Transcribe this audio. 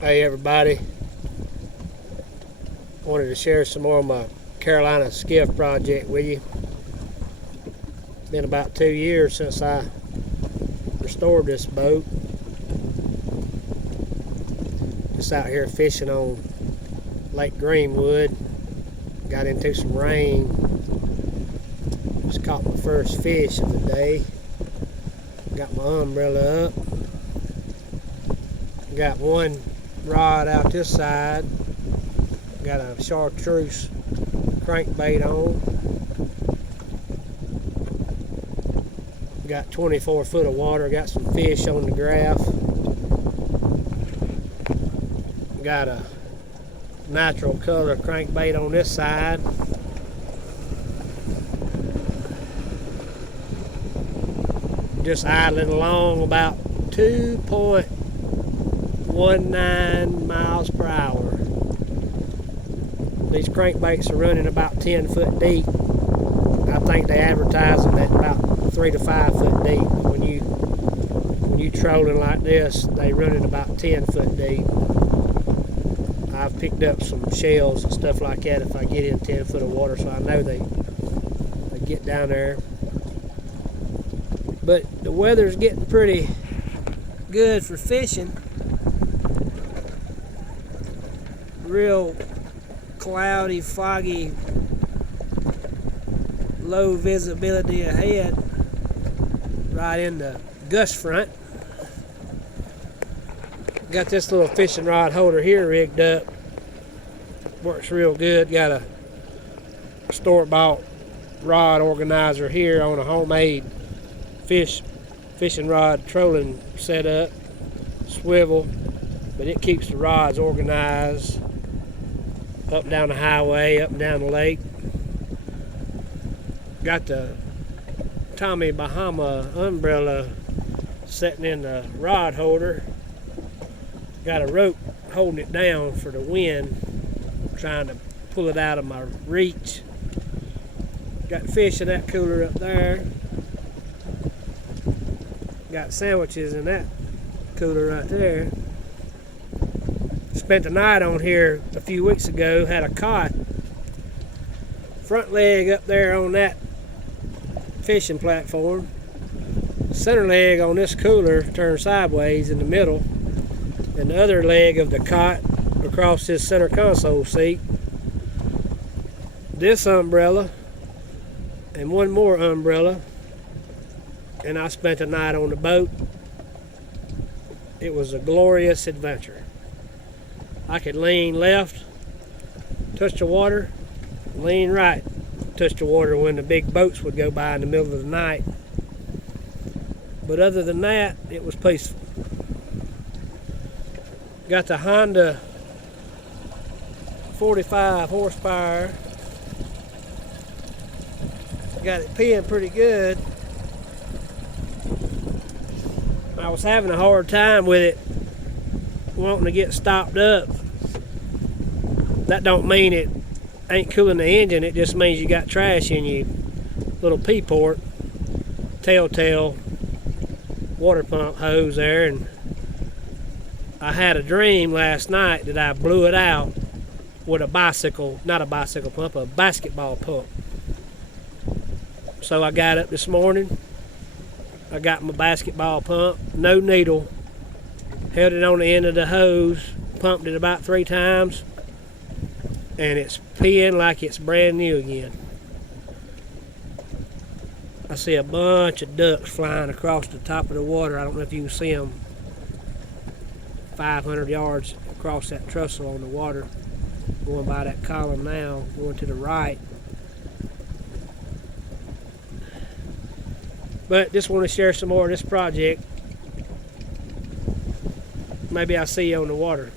Hey everybody, wanted to share some more of my Carolina Skiff project with you. Been about 2 years since I restored this boat. Just out here fishing on Lake Greenwood. Got into some rain. Just caught my first fish of the day. Got my umbrella up. Got one rod out this side. Got a chartreuse crankbait on. Got 24 foot of water. Got some fish on the graph. Got a natural color crankbait on this side. Just idling along about 2.19 miles per hour. These crankbaits are running about 10 foot deep. I think they advertise them at about 3 to 5 foot deep. When you trolling like this, they run it about 10 foot deep. I've picked up some shells and stuff like that if I get in 10 foot of water, so I know they get down there. But the weather's getting pretty good for fishing. Real cloudy, foggy, low visibility ahead, right in the gust front. Got this little fishing rod holder here rigged up. Works real good. Got a store-bought rod organizer here on a homemade fishing rod trolling setup. Swivel, but it keeps the rods organized up and down the highway, up and down the lake. Got the Tommy Bahama umbrella sitting in the rod holder. Got a rope holding it down for the wind, trying to pull it out of my reach. Got fish in that cooler up there. Got sandwiches in that cooler right there. Spent the night on here a few weeks ago. Had a cot. Front leg up there on that fishing platform. Center leg on this cooler turned sideways in the middle. And the other leg of the cot across this center console seat. This umbrella and one more umbrella. And I spent the night on the boat. It was a glorious adventure. I could lean left, touch the water, lean right, touch the water when the big boats would go by in the middle of the night. But other than that, it was peaceful. Got the Honda 45 horsepower. Got it peeing pretty good. I was having a hard time with it wanting to get stopped up. That don't mean it ain't cooling the engine, it just means you got trash in your little P-port, telltale water pump hose there. And I had a dream last night that I blew it out with a bicycle, not a bicycle pump, a basketball pump. So I got up this morning, I got my basketball pump, no needle, held it on the end of the hose, pumped it about 3 times, and it's peeing like it's brand new again. I see a bunch of ducks flying across the top of the water. I don't know if you can see them 500 yards across that trestle on the water, going by that column now, going to the right. But just want to share some more of this project. Maybe I'll see you on the water.